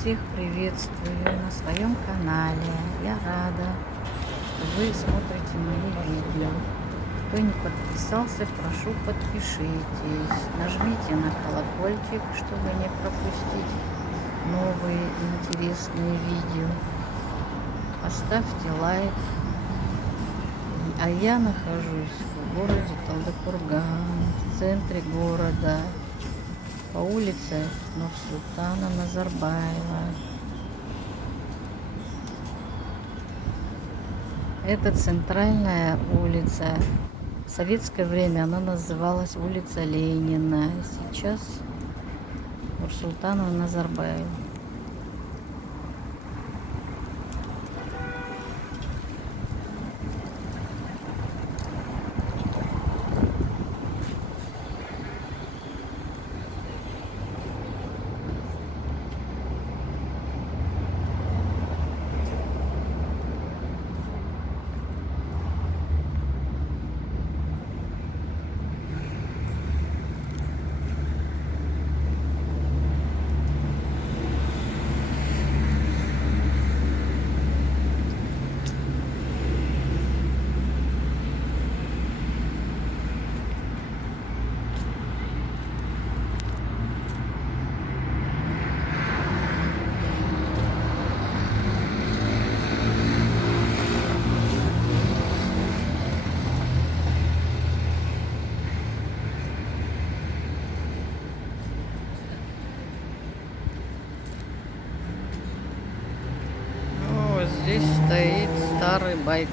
Всех приветствую на своем канале. Я рада, что вы смотрите мои видео. Кто не подписался, прошу, подпишитесь. Нажмите на колокольчик, чтобы не пропустить новые интересные видео. Поставьте лайк. А я нахожусь в городе Талдыкурган, в центре города, по улице Нурсултана Назарбаева. Это центральная улица. В советское время она называлась улица Ленина. Сейчас Нурсултана Назарбаева. Вот здесь стоит старый байк.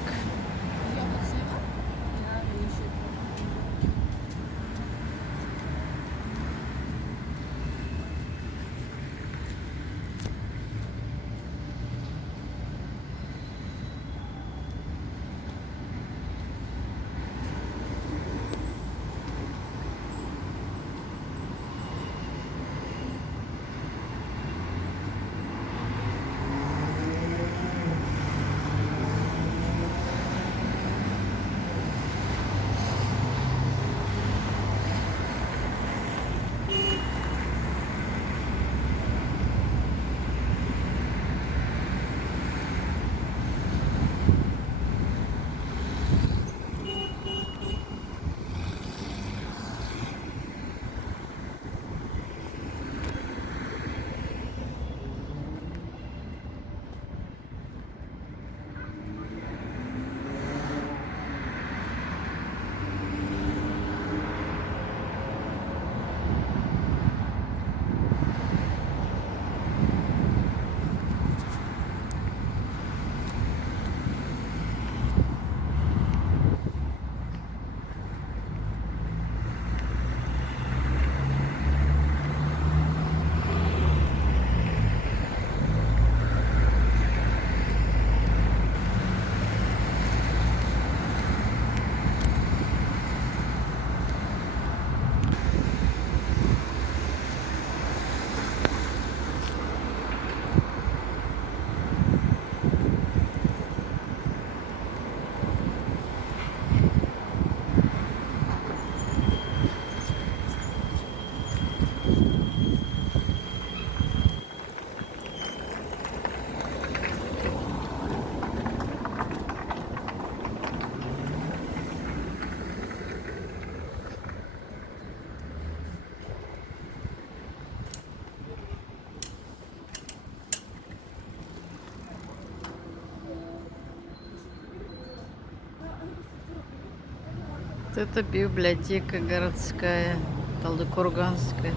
Вот это библиотека городская, Талдыкурганская.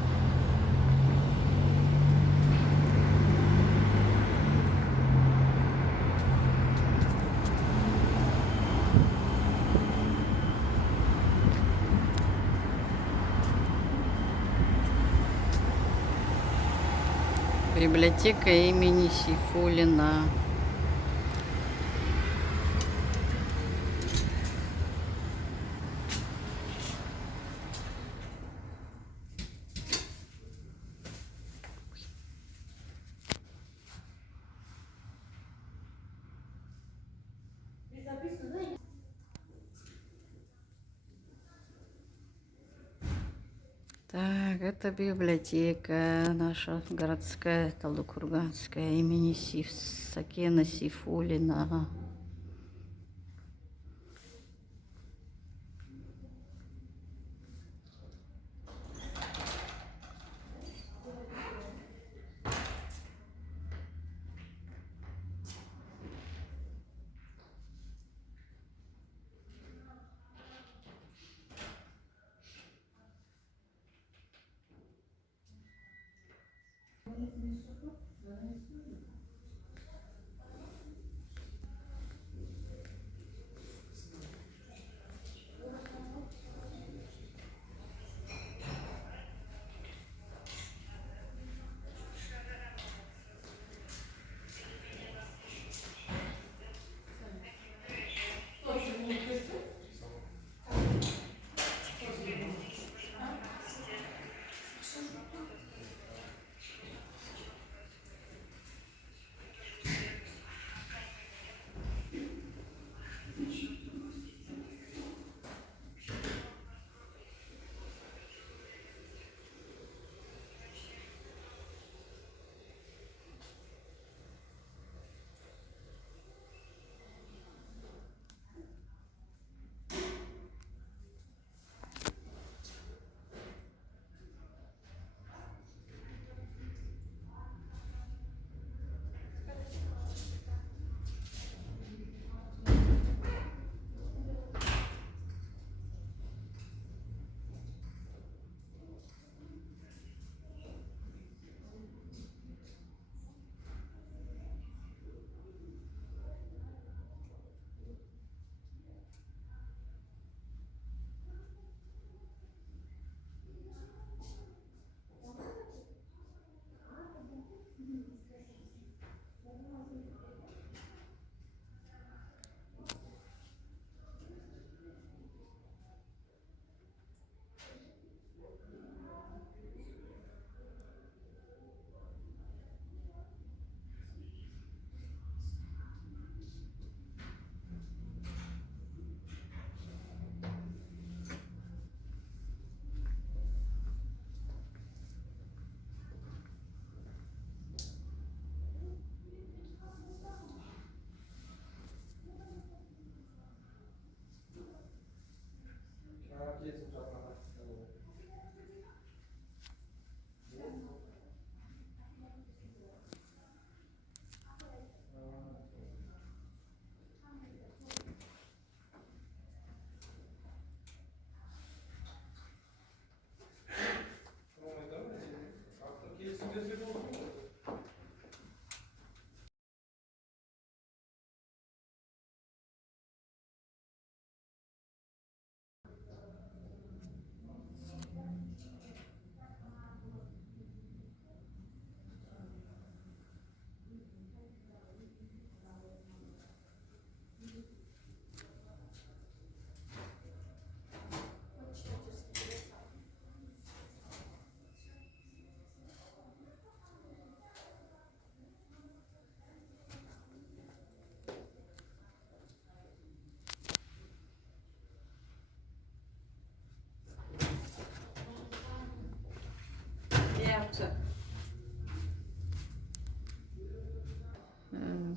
Библиотека имени Сейфуллина. Так. Так, это библиотека наша городская, Талдыкурганская, имени Сакена Сейфуллина.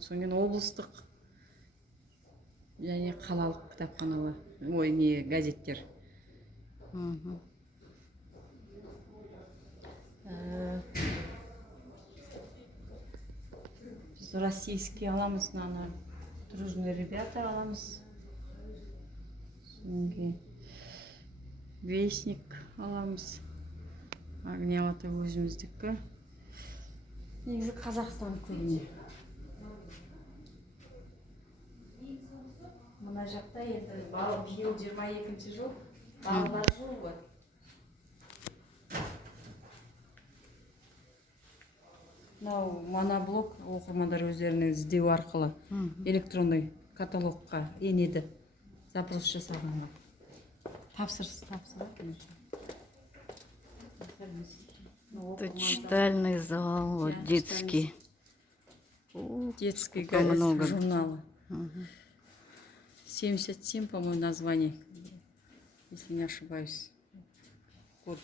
Содан кейін облыстық және қалалық кітапханалар, ой, не газеттер. Біз российский аламыз, мынаны дружные ребята аламыз. Содан кейін вестник аламыз. Огневата өзіміздікі. Негізі Қазақстан көбіне. Мына жақта енді биыл 22-ші жыл, балалар жылы ғой. Мынау моноблок оқырмандар өздеріне іздеу арқылы электронный каталогқа енеді. Запрос жасағанға. Тапсырады. Это читальный зал, вот детский. Детский журналы. 77, по-моему, название, если не ошибаюсь. Код.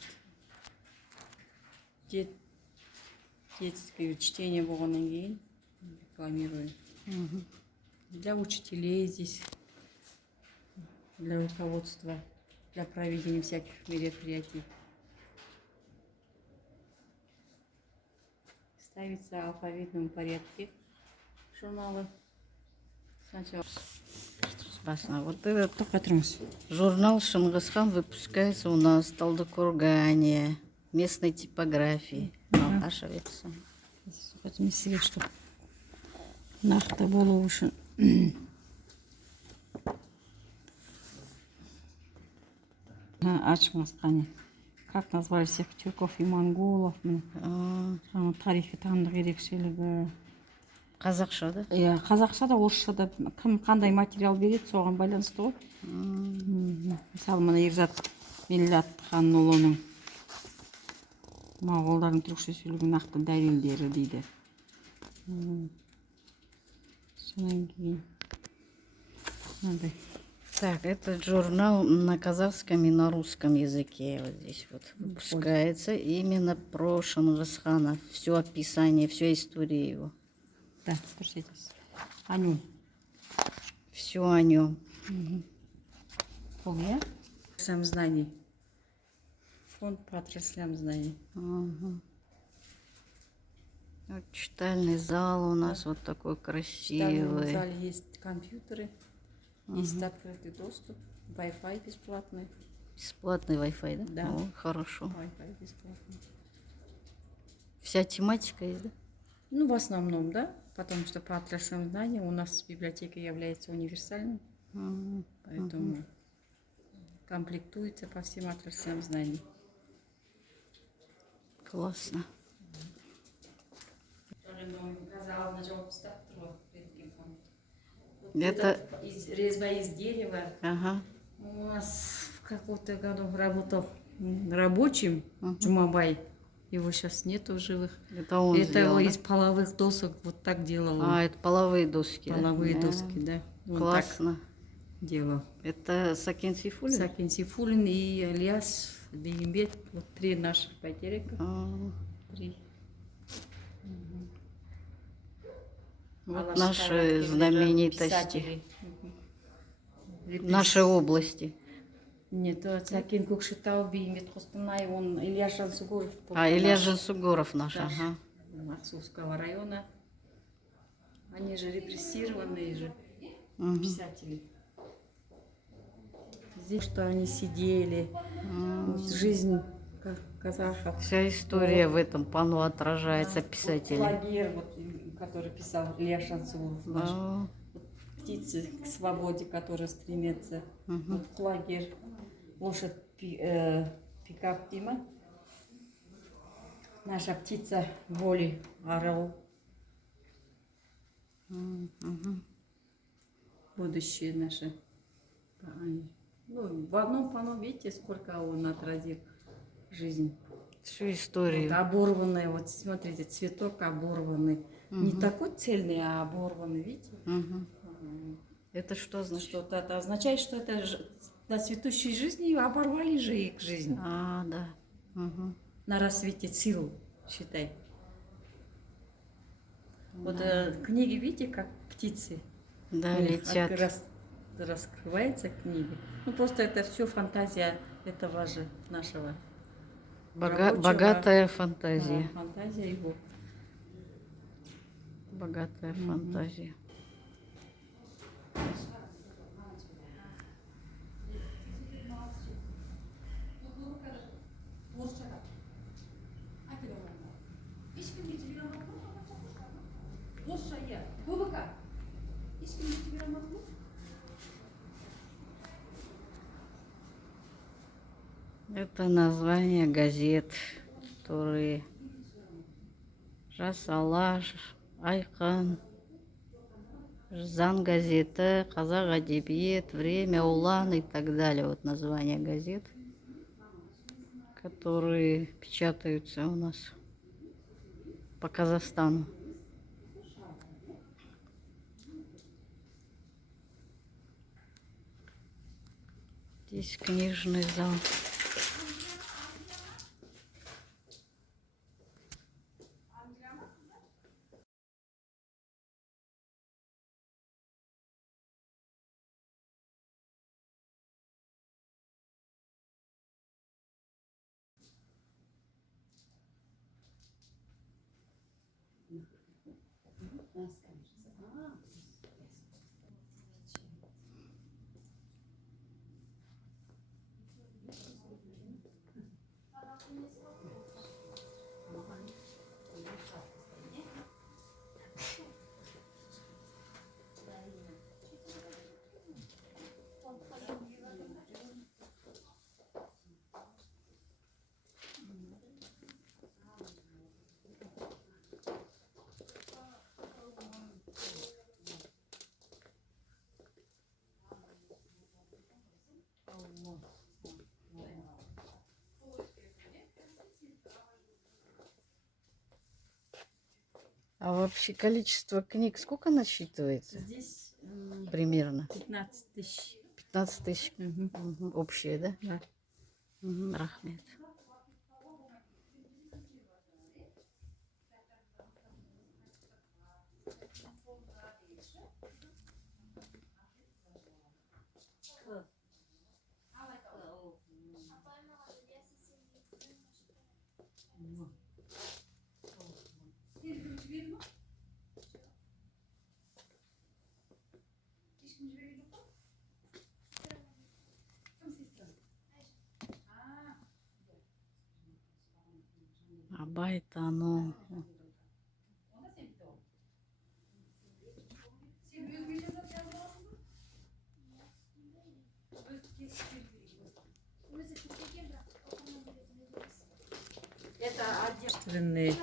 детское чтение болғаннан кейін рекламирую. Для учителей здесь, для руководства, для проведения всяких мероприятий. Ставится в алфавитном порядке журналы. Сначала. Вот этот журнал Шыңғысхан выпускается у нас в Талдыкургане, местной типографии. Ашып етсін. Месселе, что нақты болу үшін. Ашыңыз қане. Как назвали всех тюрков и монголов? Тарихи танымдық ерекшелігі. Қазақша да? Иә, қазақша да, орысша да кім қандай материал береді, соған байланысты ғой. Мысалы, мына Ерзат Милләтханұлының моғолдардың түрікше сөйлеген нақты дәлелдері дейді. Содан кейін мынандай. Так, этот журнал на казахском и на русском языке вот здесь вот выпускается именно про Шыңғысхана. Все описание, вся история его. Да, көрсетесіз. О нем. Все о нем. Ол, иә? Ислам знаний. Фонд Патра Ислам знаний. Вот читальный зал у нас вот такой В красивый. зале есть компьютеры, есть открытый доступ, Wi-Fi бесплатный. Бесплатный Wi-Fi, да? Да. О, хорошо. Wi-Fi бесплатный. Вся тематика есть, да? Ну, в основном, да, потому что Патра Ислам знаний у нас библиотека является универсальной, поэтому комплектуется по всем отраслям знаний. Классно. Это резьба из дерева. Ага. У нас в каком-то году работал рабочим Джумабай. Его сейчас нету в живых. Это он Это сделал, из да? половых досок вот так делал. А, это половые доски. Половые да? доски, да. Он Классно. так делал. Это Сакен Сейфуллин? Сакен Сейфуллин и Ильяс Бейімбет. Вот три наших потеряка. Три. Вот наши знаменитости. Нашей области. Нет, Сакен Көкшетау, Бейімбет Қостанай, он Ильяс Жансугуров. А, Ильяс Жансугуров наш, ага. Махсусского района. Они же репрессированные же писатели. Здесь, что они сидели, жизнь казахов. Вся история в этом панно отражается, писателей. Вот Лагерь, вот, который писал Илья Шансулов, наш. Вот птицы к свободе, которые стремятся. Вот лагерь, лошадь пикап Дима. Наша птица воли, орел. Будущее наше. Ну, в одном панно, видите, сколько он отразил жизнь. Всю историю. Вот оборванный, вот смотрите, цветок оборванный. Не такой цельный, а оборванный, видите? Это что значит? Что-то это означает, что это на цветущей жизни оборвали же их жизнь. А, да. На рассвете сил, считай. Вот книги, видите, как птицы. Да, летят. Раскрывается книга. Ну, просто это все фантазия этого же нашего. Богатая фантазия. Да, фантазия его. Богатая фантазия. Это название газет, которые Жас Алаш, Айқан, Зан газеті, Қазақ әдебиет, Время, Улан и так далее. Вот названия газет, которые печатаются у нас по Казахстану. Здесь книжный зал. А вообще количество книг сколько насчитывается Здесь примерно? 15 тысяч. 15 тысяч Мгм. общие, да? Да. Рахмет. Абай Тану. Это отдельные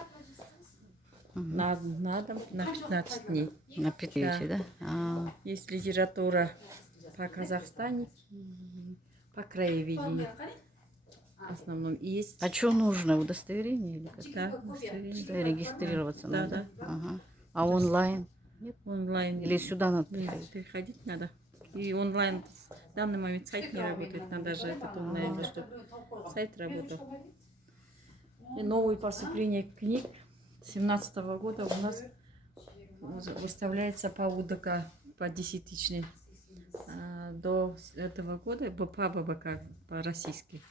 на дом на 15 дней. На Петлюте, да? А, Есть литература по Казахстане, по краеведению в основном. И есть а что нужно? Удостоверение или как? да, удостоверение. Да, регистрироваться Да, надо? да. Ага. А онлайн? Нет? Онлайн. Или сюда надо Нет, приходить? переходить надо. И онлайн в данный момент сайт не работает. Надо же этот онлайн, чтобы сайт работал. И новые поступления книг 2017 года у нас выставляется по УДК, по 10-тысячной. До этого года по ББК, по российской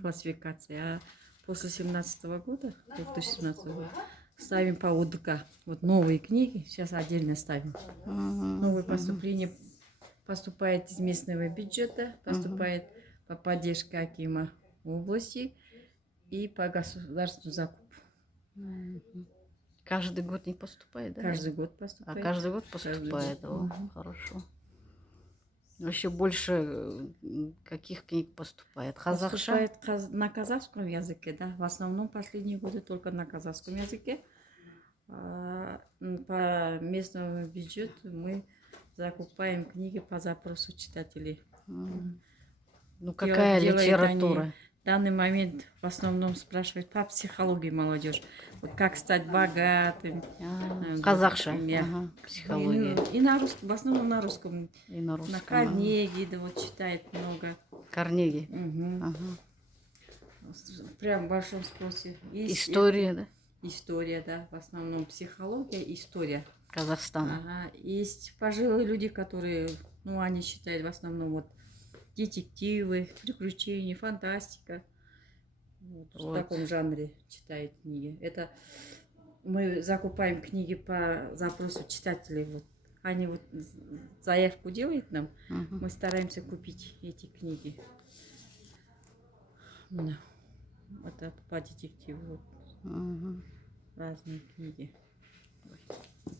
классификации. А после 2017 года, 2017 года, ставим по УДК. Вот новые книги сейчас отдельно ставим. Новые поступления поступает из местного бюджета, поступает по поддержке Акима области и по государственному закупу. Каждый год не поступает, да? Каждый год А поступает. каждый год Каждый поступает. год. О, хорошо. Еще больше каких книг поступает? Казахша? Поступает на казахском языке, да. В основном последние годы только на казахском языке. По местному бюджету мы закупаем книги по запросу читателей. Ну, какая Делает литература? они в данный момент в основном спрашивают по психологии молодежь. Вот как стать богатым. Казахша. Да. Ага, психология. И на русском, в основном на русском. И на русском. На Карнеги, да, вот читает много. Карнеги. Мгм. Ага. Прям в большом спросе. Есть История, да? история, да, в основном психология, история. Казахстана. Ага. Есть пожилые люди, которые, ну, они читают в основном вот детективы, приключения, фантастика. Вот, в таком жанре читают книги. Это мы закупаем книги по запросу читателей. Вот. Они вот заявку делают нам, мы стараемся купить эти книги. Да. Это по детективу. Вот. Разные книги.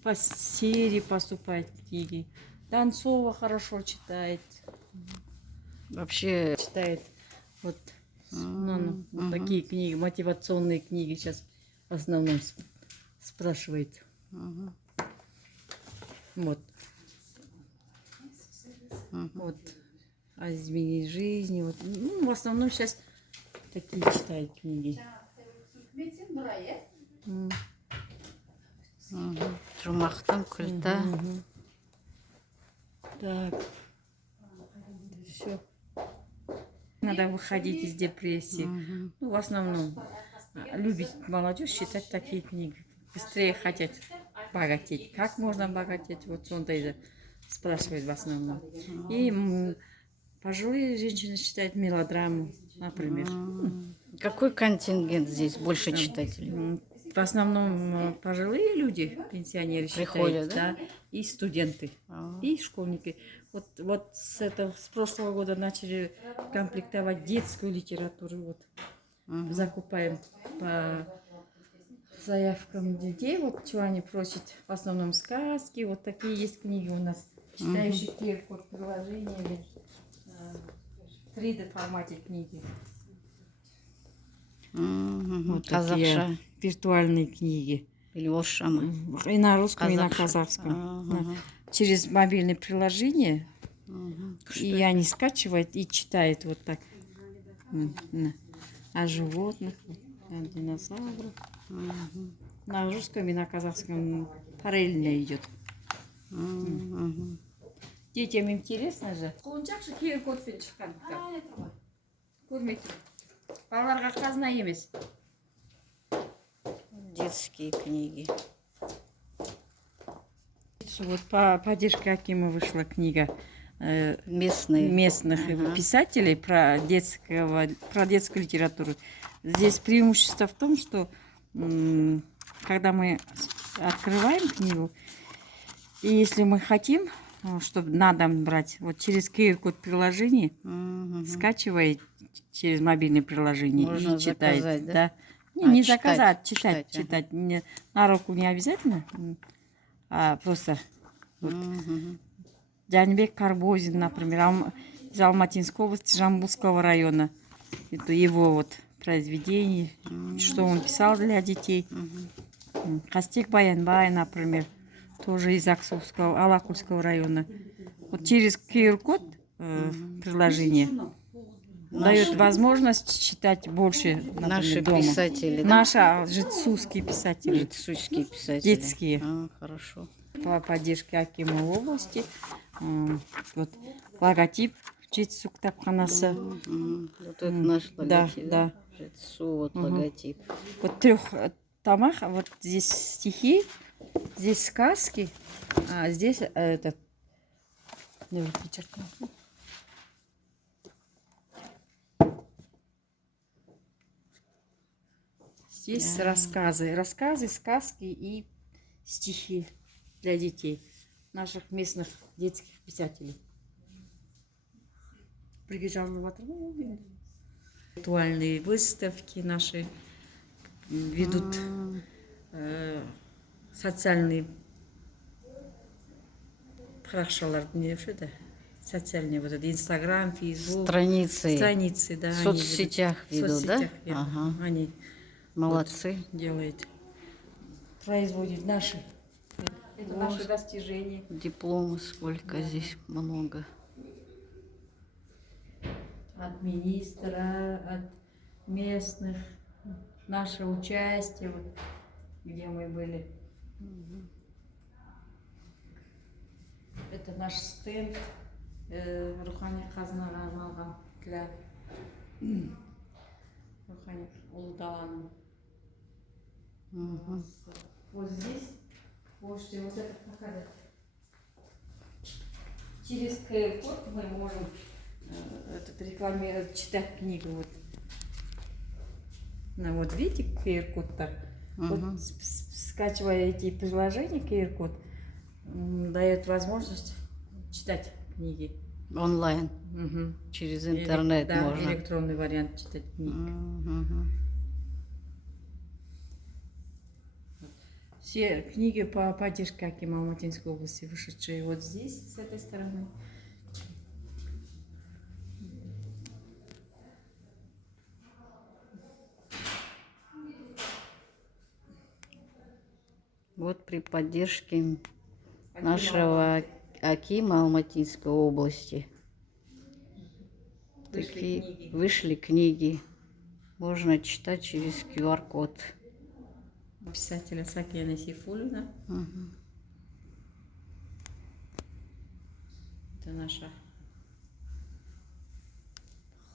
По серии поступают книги. Донцова хорошо читает. Вообще Читает вот, вот такие книги, мотивационные книги сейчас в основном спрашивает. Вот. Вот. О изменении жизни. Вот. Ну, в основном сейчас такие читают книги. Жумахтан, Культа. Так. Все. Надо выходить из депрессии. Ну, в основном любит молодежь читать такие книги. Быстрее хотят богатеть. Как можно богатеть? Вот он спрашивает в основном. И пожилые женщины читают мелодраму, например. Какой контингент здесь? Больше читателей? В основном пожилые люди, пенсионеры Приходят, считают, да, и студенты, А. и школьники. Вот с прошлого года начали комплектовать детскую литературу. Вот. Закупаем по заявкам детей, вот что они просят. В основном сказки, вот такие есть книги у нас. Читающие QR-код приложения или в 3D формате книги. Вот такие Казахша. виртуальные книги. Или Ошама. И на русском, и на Казахша. казахском. Ага. Да. Через мобильное приложение. Мгм. И они скачивают и читают вот так. О животных, о динозаврах. Мгм. На русском и на казахском параллельно идет. Мгм. Детям интересно же. Құлыншақ QR кодпен шыққан кітап. Көрмейді. Балаларға қазына емес. Детские книги. Вот по поддержке Акима вышла книга Местные. местных писателей про детскую литературу. Здесь преимущество в том, что когда мы открываем книгу, и если мы хотим, чтобы на дом брать, вот через QR-код приложения, скачивает через мобильное приложение Можно и читает. заказать, да? Не читать, заказать, читать, читать. На руку не обязательно, а просто Джанибек Карбозин, например, из Алматинской области, Жамбулского района. Это его вот произведение, что он писал для детей. Кастек Баянбай, например, тоже из Аксукского, Алакульского района. Вот через QR-код приложение дает возможность читать больше, например, Наши дома. писатели, да? Наши житсусские писатели. Житсуйские писатели. Детские. Хорошо. По поддержке Акима области. Вот логотип Житсу кітапханасы. Вот это наш логотип. Да. Житсу, вот логотип. Вот в 3 томах, вот здесь стихи, здесь сказки, а здесь этот... Здесь рассказы, сказки и стихи для детей, наших местных детских писателей. Виртуальные выставки наши ведут социальные парақшалар, социальные, вот это Инстаграм, Фейсбук, страницы, да, В соцсетях ведут, да? Ага. Они молодцы. вот делают, производят наши. Это наши достижения. Дипломы сколько здесь много. От министра, от местных, наше участие, вот, где мы были. Это наш стенд Рухани қазынаға арналған для Рухани ұлы даланың. Вот здесь можете вот это показать. Через QR-код мы можем рекламировать, читать книгу. Вот. Ну, вот видите QR-код так. Вот, скачивая эти приложения, QR-код дает возможность читать книги. Онлайн. Через интернет да, можно. электронный вариант читать книги. Все книги по поддержке Акима Алматинской области, вышедшие вот здесь, с этой стороны. Вот при поддержке нашего Акима Алматинской области вышли книги. Можно читать через QR-код. Писателя Сакена Сейфуллина. Это наша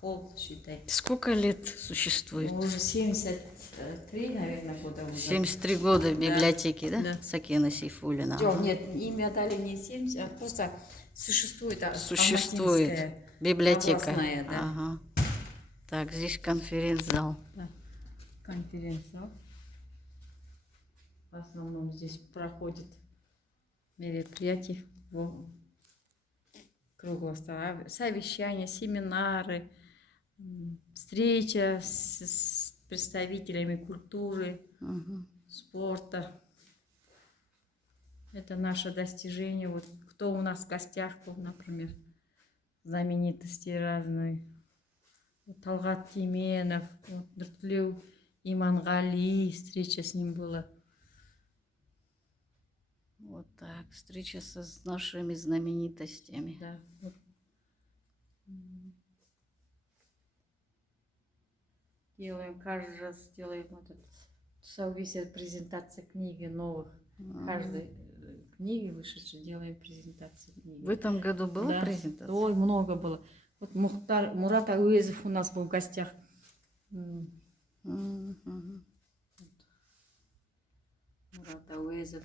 холл, считай. Сколько лет существует? Уже 73, наверное, года. 73 года в библиотеке, да? Да. Сакена Сейфуллина. Нет, имя дали не 70, а просто существует. Существует библиотека. Областная, да. Ага. Так, здесь конференц-зал. Да. Конференц-зал. в основном здесь проходит мероприятия круглого стола, совещания, семинары, встреча с представителями культуры, спорта. Это наше достижение. Вот кто у нас в гостях был, например, знаменитости разные. Вот Талгат Теменов, вот Нұртілеу Иманғали, встреча с ним была. Вот так, встреча с нашими знаменитостями. Да. Вот. Делаем каждый раз, делаем этот совместная презентация книги новых. Каждой книги вышедшей делаем презентацию книги. В этом году была Да. презентация? Ой, много было. Вот Мурат Ауезов у нас был в гостях. Мурат Ауезов.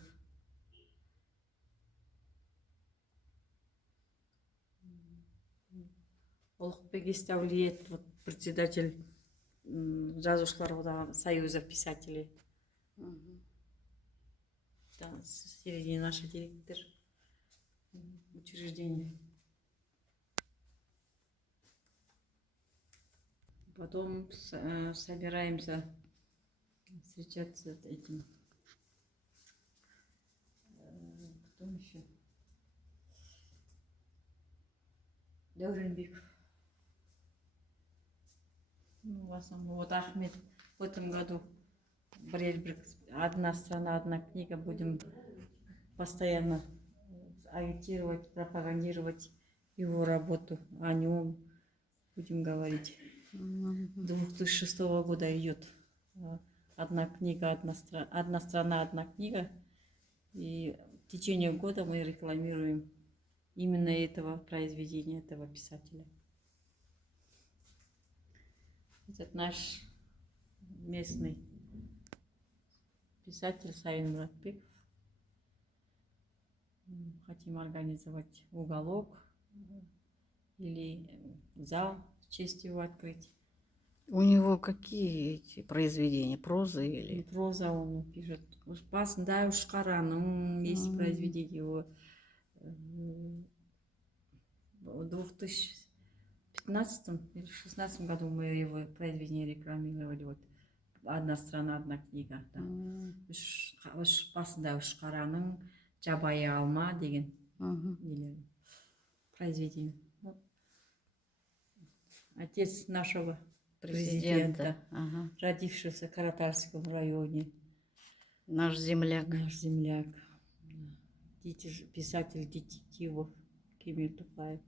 Олықбек Естаулиет, вот председатель жазушылар одағы Союза писателей. Да, среди наших директор учреждения. Потом собираемся встречаться с этим. Кто еще? Дауренбеков. Ну, в основном, вот Ахмед в этом году «Одна страна, одна книга» будем постоянно агитировать, пропагандировать его работу, о нем будем говорить. 2006 года идет одна книга, одна страна, одна книга. И в течение года мы рекламируем именно этого произведения, этого писателя. Этот наш местный писатель Сайын Муратбеков. Хотим организовать уголок или зал в честь его открыть. У него какие эти произведения? Проза или? Проза он пишет. Басында Ушкараның есть произведение его. В 2015 или 2016 году мы его произведение рекламировали. Вот «Одна страна, одна книга». Басында Ушкараның Жабайы алма деген произведение. Отец нашего президента, родившийся в Каратарском районе. Наш земляк. Наш земляк. Писатель детективов Кемир Тукаев.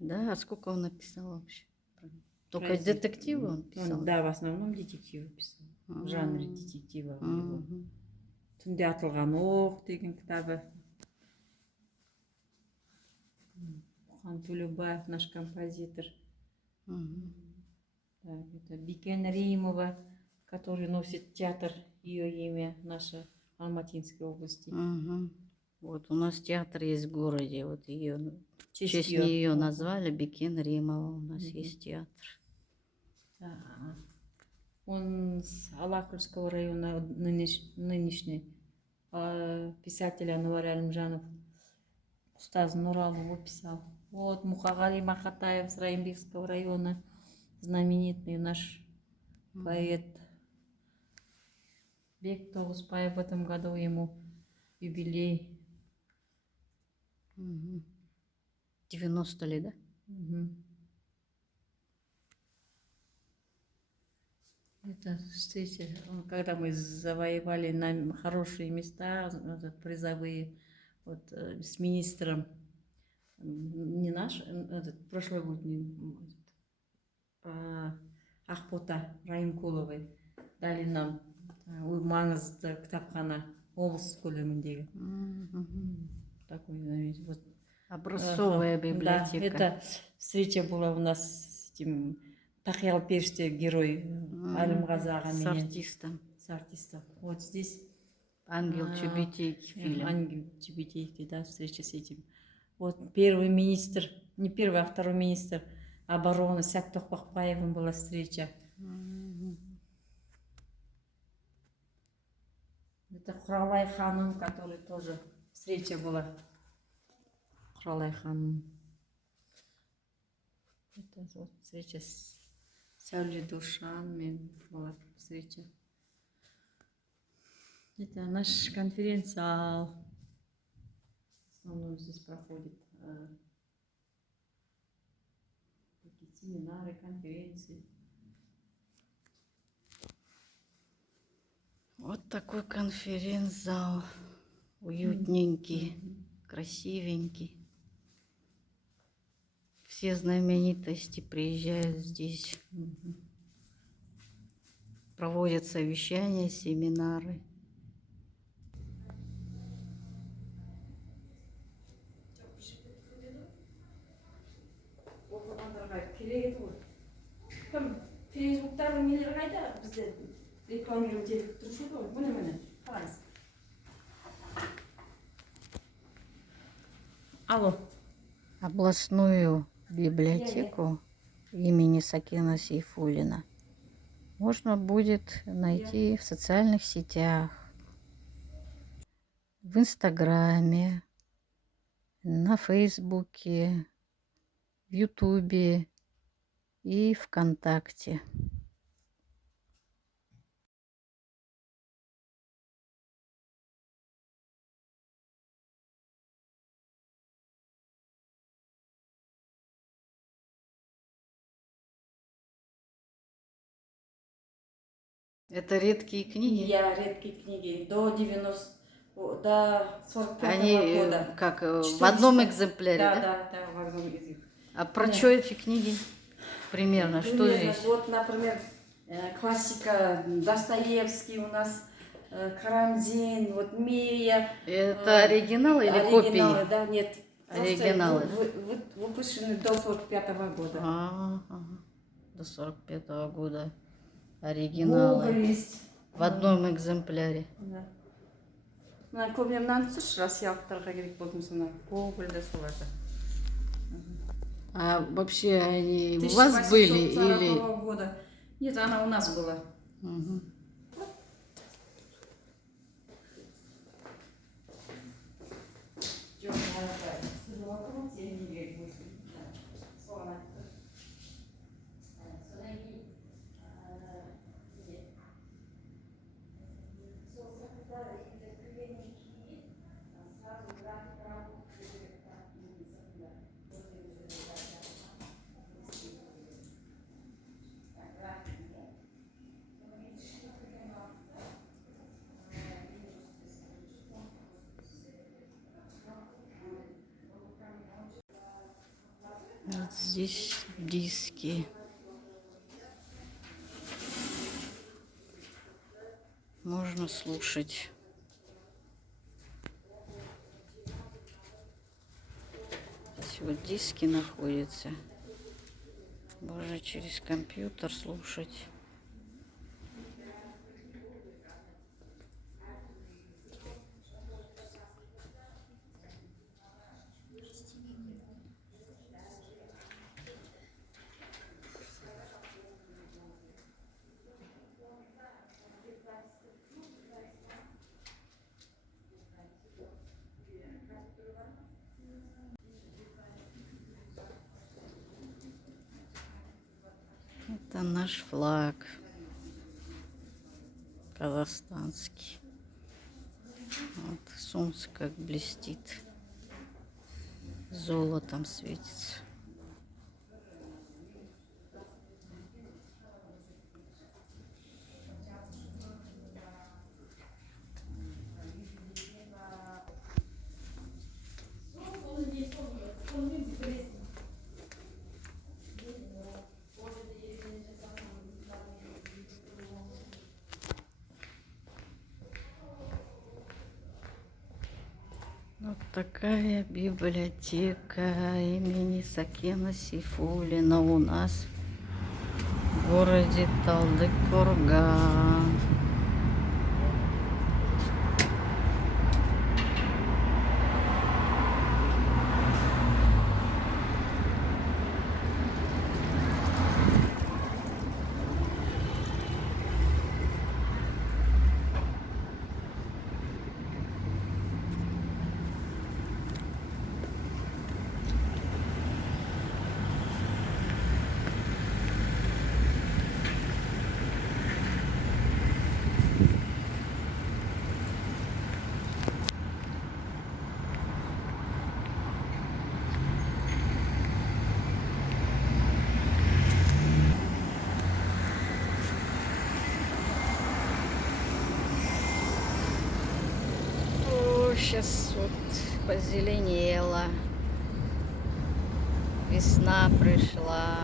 Да, а сколько он написал вообще? Только детективы он писал? Да, в основном детективы писал. В жанре детектива. Түнде атылған оқ деген кітабы. Хан Төлеубаев, наш композитор. Да, это Бикен Римова, который носит театр, ее имя, наша Алматинской области. Вот у нас театр есть в городе, вот ее, в честь её. нее назвали, Бикен Римова, у нас есть театр. Да. Он с Алакульского района, нынешний писатель Ануар Әлімжанов, Устаз Нуралова писал. Вот Мухағали Мақатаев с Райымбекского района, знаменитый наш поэт. Бек Тоғызбаев, в этом году ему юбилей. 90 лет, да? Это встреча, когда мы завоевали на хорошие места, призовые, вот, с министром, не наш, прошлогодний, Ақбота Райымкуловой, дали нам маңызды кітапхана облыс көлеміндегі. Такой, вот. Образцовая библиотека. Да, эта встреча была у нас с этим Тахиял Періште, герой Әлімғазы ағамен. С артистом. С артистом. Вот здесь Ангел Чебетейки фильм. Ангел Чебетейки, да, встреча с этим. Вот первый министр, не первый, а второй министр обороны Сәт Тоқпақбаевым была встреча. Это Құралай ханым, который тоже встреча была. Құралай ханым. Это вот встреча с Сәуле Душанмен была встреча. Это наш конференц-зал. В основном здесь проходит такие семинары, конференции. Вот такой конференц-зал. Уютненький, красивенький. Все знаменитости приезжают здесь. Проводят совещания, семинары. Фейсбуктағы нелер қайда бізде рекламируем тұрушы еді ғой. Міне қараңыз. Алло. Областную библиотеку имени Сакена Сейфуллина можно будет найти в социальных сетях, в Инстаграме, на Фейсбуке, в Ютубе и ВКонтакте. Это редкие книги? Я редкие книги до 45-го Они года. как в одном экземпляре, да? Да, в одном экземпляре. А про что эти книги? Примерно, что здесь? Вот, например, классика Достоевский у нас, Карамзин, вот Мия. Это оригиналы или оригиналы, копии? Да, нет. Оригиналы. Выпущены до 45-го года. Ага. До 45-го года. Оригиналы. Гоголь есть. В одном экземпляре. Да. Мына көбінен түсірші Россиялықтарға керек болдым сына. Гогольді соларды. А вообще они у вас были или... года. Нет, она у нас была. Угу. Вот здесь диски. Можно слушать. Здесь вот диски находятся. Можно через компьютер слушать. Это наш флаг казахстанский. Вот солнце как блестит, золотом светится. Вот такая библиотека имени Сакена Сейфуллина у нас в городе Талдыкурган. сейчас вот позеленело. Весна пришла.